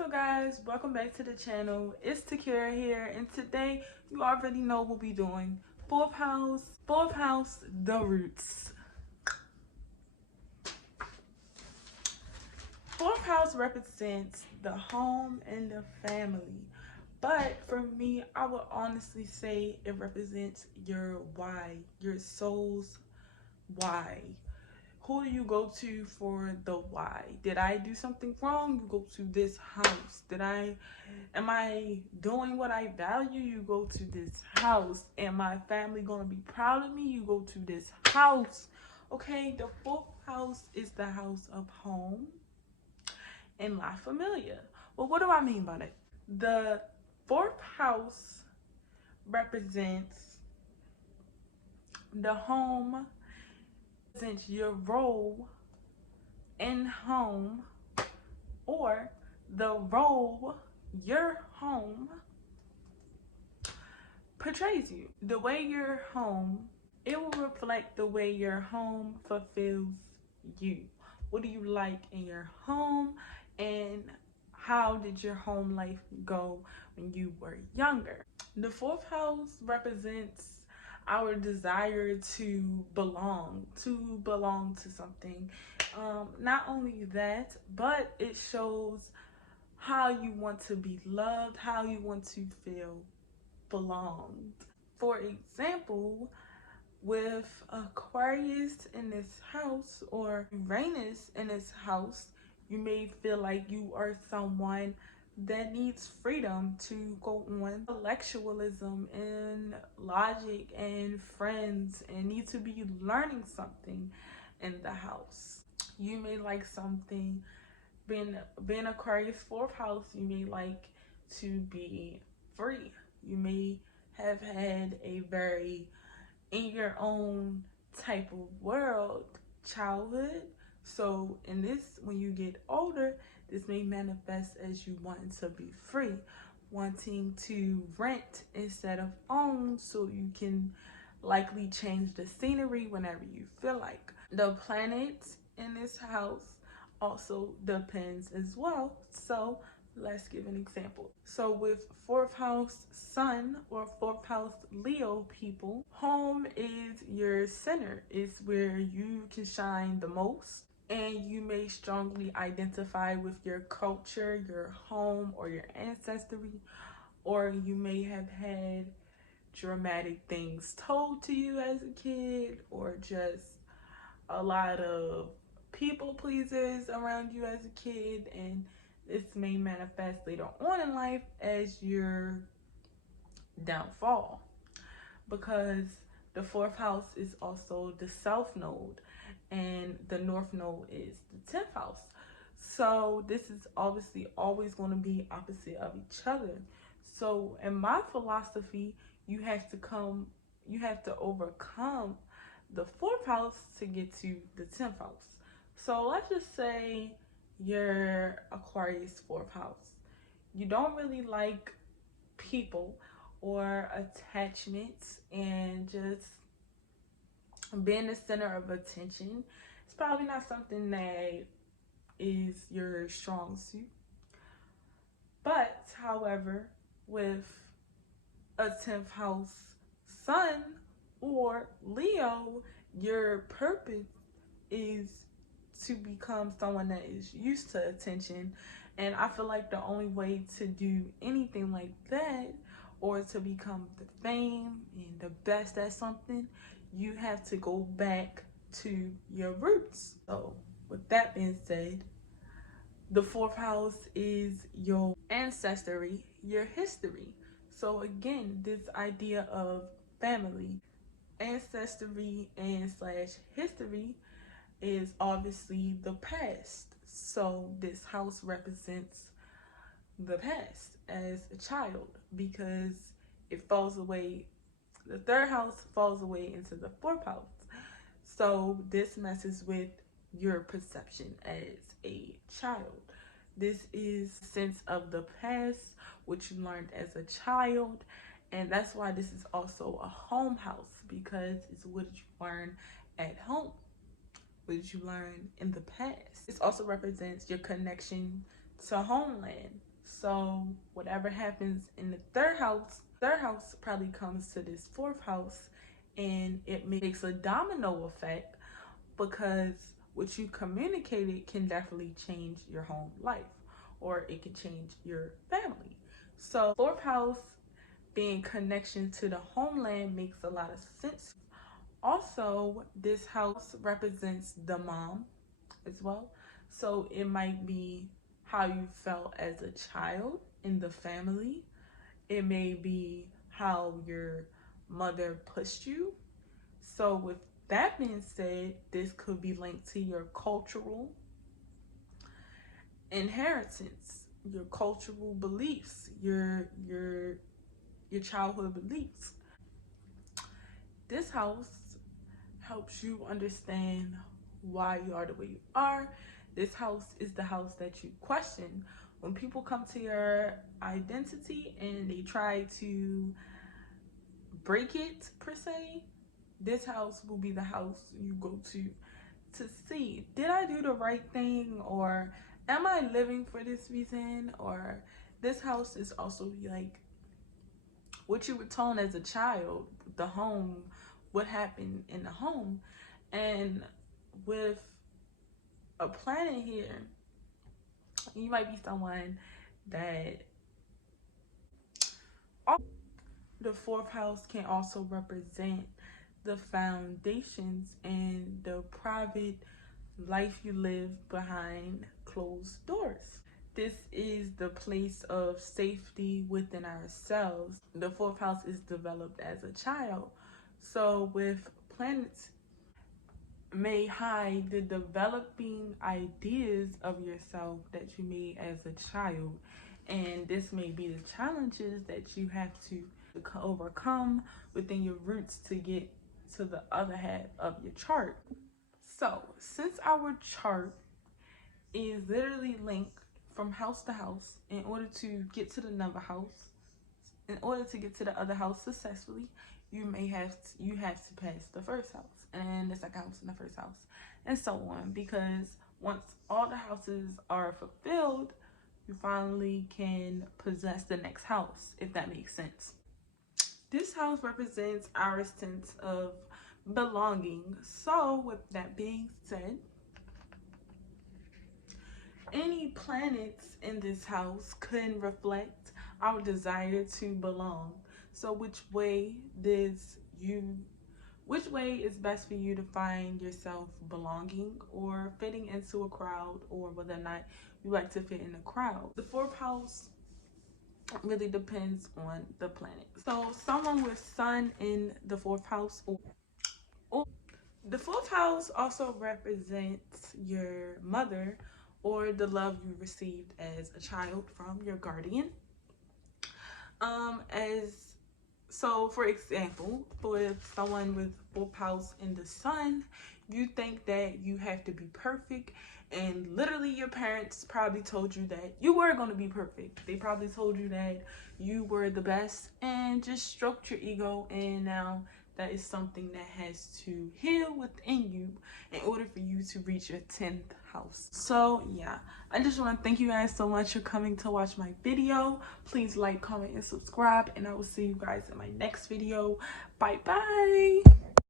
So guys, welcome back to the channel. It's Takira here, and today you already know what we're doing. Fourth house, the roots. Fourth house represents the home and the family. But for me, I would honestly say it represents your why, your soul's why. Who do you go to for the why? Did I do something wrong? You go to this house. Am I doing what I value? You go to this house. Am my family gonna be proud of me? You go to this house. Okay, the fourth house is the house of home and La Familia. Well, what do I mean by that? The fourth house represents the home, represents your role in home, or the role your home portrays you. The way your home, it will reflect the way your home fulfills you. What do you like in your home, and how did your home life go when you were younger? The fourth house represents our desire to belong to something. Not only that, but it shows how you want to be loved, how you want to feel belonged. For example, with Aquarius in this house or Uranus in this house, you may feel like you are someone that needs freedom to go on intellectualism and logic and friends and need to be learning something in the house. You may like something, being Aquarius fourth house, you may like to be free. You may have had a very in your own type of world childhood. So in this, when you get older, this may manifest as you wanting to be free, wanting to rent instead of own, so you can likely change the scenery whenever you feel like. The planets in this house also depends as well. So let's give an example. So with fourth house Sun or fourth house Leo people, home is your center. It's where you can shine the most, and you may strongly identify with your culture, your home, or your ancestry, or you may have had dramatic things told to you as a kid, or just a lot of people pleasers around you as a kid, and this may manifest later on in life as your downfall, because the fourth house is also the south node and the north node is the 10th house. So this is obviously always going to be opposite of each other. So in my philosophy, you have to overcome the fourth house to get to the 10th house. So let's just say you're Aquarius fourth house. You don't really like people or attachments and just being the center of attention. It's probably not something that is your strong suit. But however, with a 10th house Sun or Leo, your purpose is to become someone that is used to attention. And I feel like the only way to do anything like that, or to become the fame and the best at something, you have to go back to your roots. So with that being said, the fourth house is your ancestry, your history. So again, this idea of family, ancestry, and slash history is obviously the past. So this house represents the past as a child, because it falls away. The third house falls away into the fourth house. So this messes with your perception as a child. This is sense of the past, which you learned as a child. And that's why this is also a home house, because it's what did you learn at home? What did you learn in the past? This also represents your connection to homeland. So whatever happens in the third house probably comes to this fourth house, and it makes a domino effect, because what you communicated can definitely change your home life, or it can change your family. So fourth house being connection to the homeland makes a lot of sense. Also, this house represents the mom as well. So it might be how you felt as a child in the family. It may be how your mother pushed you. So with that being said, this could be linked to your cultural inheritance, your cultural beliefs, your childhood beliefs. This house helps you understand why you are the way you are. This house is the house that you question. When people come to your identity and they try to break it, per se, this house will be the house you go to see, did I do the right thing, or am I living for this reason? Or this house is also like what you were told as a child, the home, what happened in the home. And with a planet here, you might be someone that the fourth house can also represent the foundations and the private life you live behind closed doors. This is the place of safety within ourselves. The fourth house is developed as a child. So with planets may hide the developing ideas of yourself that you made as a child. And this may be the challenges that you have to overcome within your roots to get to the other half of your chart. So since our chart is literally linked from house to house, in order to get to the number house, in order to get to the other house successfully, you have to pass the first house and the second house and the first house, and so on. Because once all the houses are fulfilled, you finally can possess the next house, if that makes sense. This house represents our sense of belonging. So with that being said, any planets in this house could reflect our desire to belong. So which way is best for you to find yourself belonging or fitting into a crowd, or whether or not you like to fit in a crowd? The fourth house really depends on the planet. So someone with sun in the fourth house, or the fourth house also represents your mother, or the love you received as a child from your guardian. So for example, for someone with fourth house in the sun, you think that you have to be perfect, and literally your parents probably told you that you were going to be perfect. They probably told you that you were the best and just stroked your ego, and now that is something that has to heal within you in order for you to reach your 10th house. So yeah, I just want to thank you guys so much for coming to watch my video. Please like, comment, and subscribe, and I will see you guys in my next video. Bye bye.